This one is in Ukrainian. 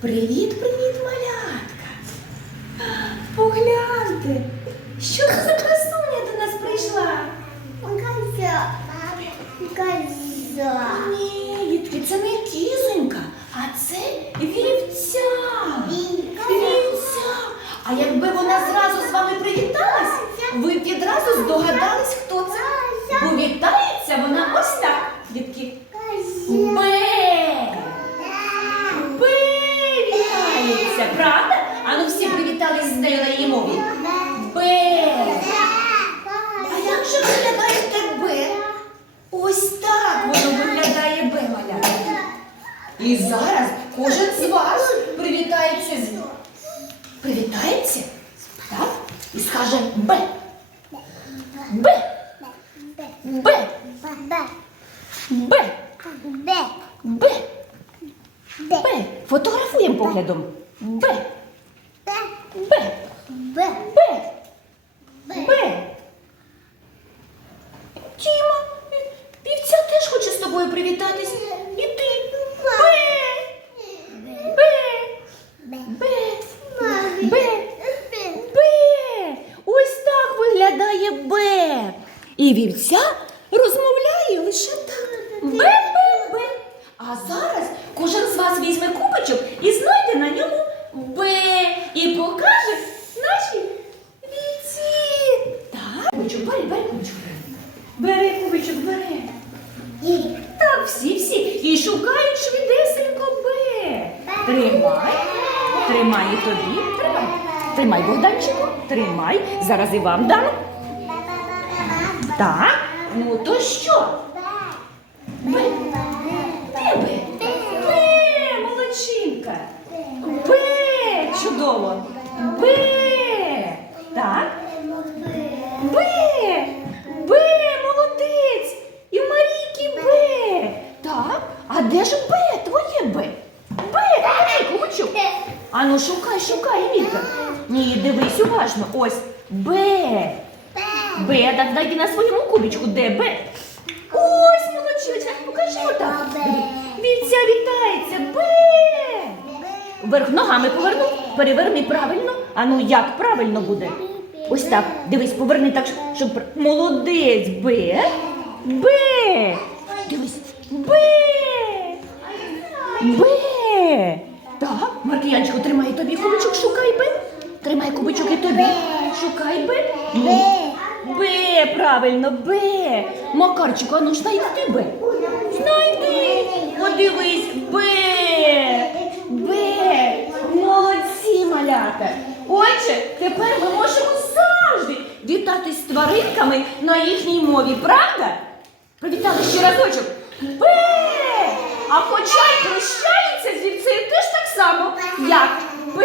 Привіт, привіт, малятка. Погляньте, що це за красуня до нас прийшла? Ні, дітки, це не кізонька, а це вівця. Вівця. А якби вона зразу з вами привіталась, ви б відразу здогадались, хто це. Бо вітається вона вітається, правда? Ану всі привітались з нею на її мові. Бе! А як же виглядає те Б? Ось так воно виглядає Б, малятка. І зараз кожен з вас привітається з Привітається? Так? І скаже Б. Б. Б. Б. Б. Б. Б. Фотографуємо поглядом. Б. Б. Б. Б. Тіма, вівця теж хоче з тобою привітатись. І ти. Б. Б. Б. Б. Б. Ось так виглядає Б. І вівця розмовляє лише так. Б, Б, Б. А зараз кожен з вас візьме кубочок і знайде на ньому Б. І покаже нашій вівці. Так, кубочок, бери, бери кубочок. Бери кубочок, бери. Так, всі, всі. І шукають швидесенько Б. Тримай. Тримай і тобі. Тримай. Тримай, Богданчику. Тримай. Зараз і вам дам. Так. Ну то що? Б. де ж Б? Твоє Б? Б. Кубочок? Ану, шукай, шукай, Емілька. Ні, дивись уважно. Ось Б. Б, так дай на своєму кубічку, де Б? Ось, молодчиночка, покажи отак. Вівця вітається, Б. Вверх ногами поверну, переверни правильно. А ну як правильно буде? Ось так. Дивись, поверни так, щоб молодець Б. Б. Дивись. Б. Б. Так, Маркіянчику, тримай тобі кубичок, шукай Б. Тримай кубичок і тобі. Шукай Б. Ну, Б, правильно, Б. Макарчику, а ну ж знайди Б. Знайди. Подивись, Б. Б. Молодці, малята. Отже, тепер ми можемо завжди вітатись з тваринками на їхній мові, правда? Привітали ще разочок. Б. А хоча й прощається з вівцею теж так само, як Б.